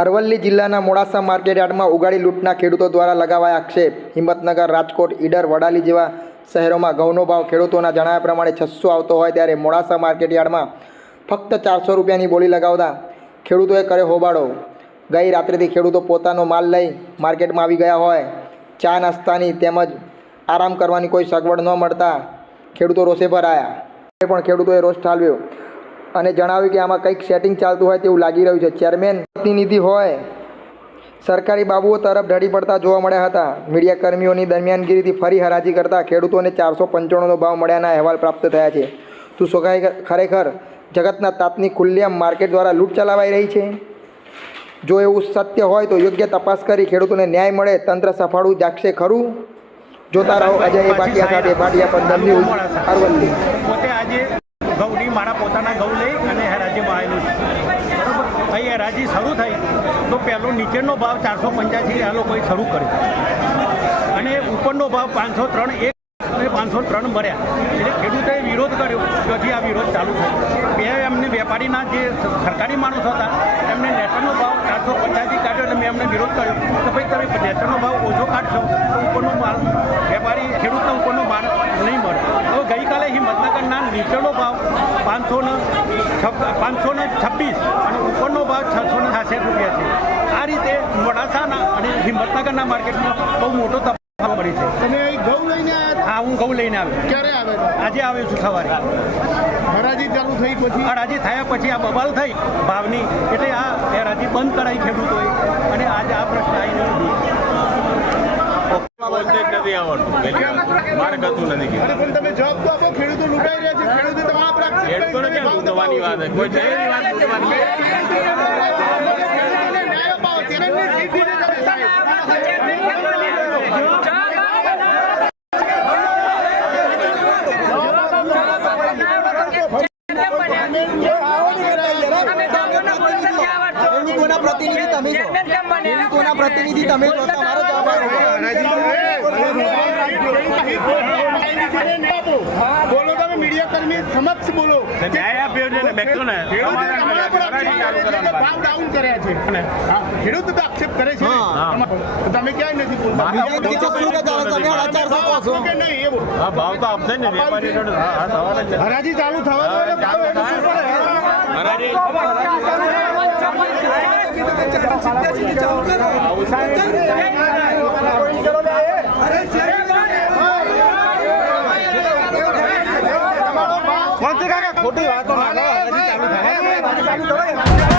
અરવલ્લી જિલ્લાના મોડાસા માર્કેટ યાર્ડમાં ઉગાડી લૂંટના ખેડૂતો દ્વારા લગાવાયા આક્ષેપ. હિંમતનગર, રાજકોટ, ઈડર, વડાલી જેવા શહેરોમાં ઘઉંનો ભાવ ખેડૂતોના જણાવ્યા પ્રમાણે છસો આવતો હોય ત્યારે મોડાસા માર્કેટ યાર્ડમાં ફક્ત ચારસો રૂપિયાની બોલી લગાવતા ખેડૂતોએ કરે હોબાળો. ગઈ રાત્રેથી ખેડૂતો પોતાનો માલ લઈ માર્કેટમાં આવી ગયા હોય. ચા નાસ્તાની તેમજ આરામ કરવાની કોઈ સગવડ ન મળતા ખેડૂતો રોષે ભરાયા. પણ ખેડૂતોએ રોષ ઠાલવ્યો. અને જણાવ્યું કે આમાં કંઈક સેટિંગ ચાલતું હોય તેવું લાગી રહ્યું છે. ચેરમેન પ્રતિનિધિ હોય, સરકારી બાબુઓ તરફ ઢળી પડતા જોવા મળ્યા હતા. મીડિયા કર્મીઓની દરમિયાનગીરીથી ફરી હરાજી કરતા ખેડૂતોને ચારસો પંચાણુંનો ભાવ મળ્યાના અહેવાલ પ્રાપ્ત થયા છે. શું સોખાય ખરેખર જગતના તાતની ખુલ્લેઆમ માર્કેટ દ્વારા લૂંટ ચલાવાઈ રહી છે? જો એવું સત્ય હોય તો યોગ્ય તપાસ કરી ખેડૂતોને ન્યાય મળે, તંત્ર સફાળું જાગશે ખરું? જોતા રહો અજય ભાટિયા સાથે ભાટિયા પંદર પોતાના ઘઉં લઈ અને હરાજીમાં આવેલું છે. બરાબર? અહીં હરાજી શરૂ થઈ તો પહેલો નીચેનો ભાવ ચારસો પંચ્યાસી આ લોકોએ શરૂ કર્યો. અને ઉપરનો ભાવ પાંચસો ત્રણ, એક અને પાંચસો ત્રણ ભર્યા. એટલે ખેડૂતોએ વિરોધ કર્યો ત્યાંથી આ વિરોધ ચાલુ થયો બે એમને વેપારીના જે સરકારી માણસો હતા, એમને નેટરનો ભાવ ચારસો પંચ્યાસી કાઢ્યો એટલે મેં એમને વિરોધ કર્યો. કે ભાઈ, તમે નેટરનો ભાવ ઓછો કાઢશો તો ઉપરનો માલ વેપારી ખેડૂતનો ઉપરનો માલ નહીં મળે. તો ગઈકાલે હિંમતનગરના નીચેનો ભાવ પાંચસો ને પાંચસો ને છવ્વીસ અને ઉપરનો ભાવ છસો ને સાસઠ રૂપિયા છે. આ રીતે મોડાસાના અને હિંમતનગરના માર્કેટમાં બહુ મોટો તફાવત પડી છે. તમે ઘઉં લઈને હા હું ઘઉં લઈને આવ્યો. ક્યારે આવે આજે આવ્યો છું સવારે. હરાજી ચાલુ થઈ પછી? હરાજી થયા પછી આ બબાલ થઈ ભાવની એટલે આ હરાજી બંધ કરાઈ ખેડૂતોએ. અને આજે આ પ્રશ્ન આવીને ઊભો બોલતે જ નથી આવડતું. મારે ગતું નથી પણ તમે જવાબ તો આપો ખેડૂતો લૂંટાઈ રહ્યા છે ખેડૂતો કે લૂંટવાની વાત છે? કોઈ છે વાત પ્રતિનિધિ તમે છો ખેડૂતોના પ્રતિનિધિ તમે છો તમારો જવાબ બોલો તમે મીડિયા કર્મી સમક્ષ બોલો. ન્યાય આપ્યો છે ને બેઠો ને. ખેડૂતે તમારા પર હરાજી ચાલુ આક્ષેપ કરે છે ભાવ ડાઉન કર્યા છે. ખેડૂત તો આક્ષેપ કરે છે ને. હા. તો તમે ક્યાંય નથી બોલતા. ભાવ તો આપશે ને વેપારી. હરાજી ચાલુ થવા દો એટલે ભાવ ચાલુ એનું થાય. હરાજી ખોટી વાતો ના કરો. હરાજી ચાલુ થાય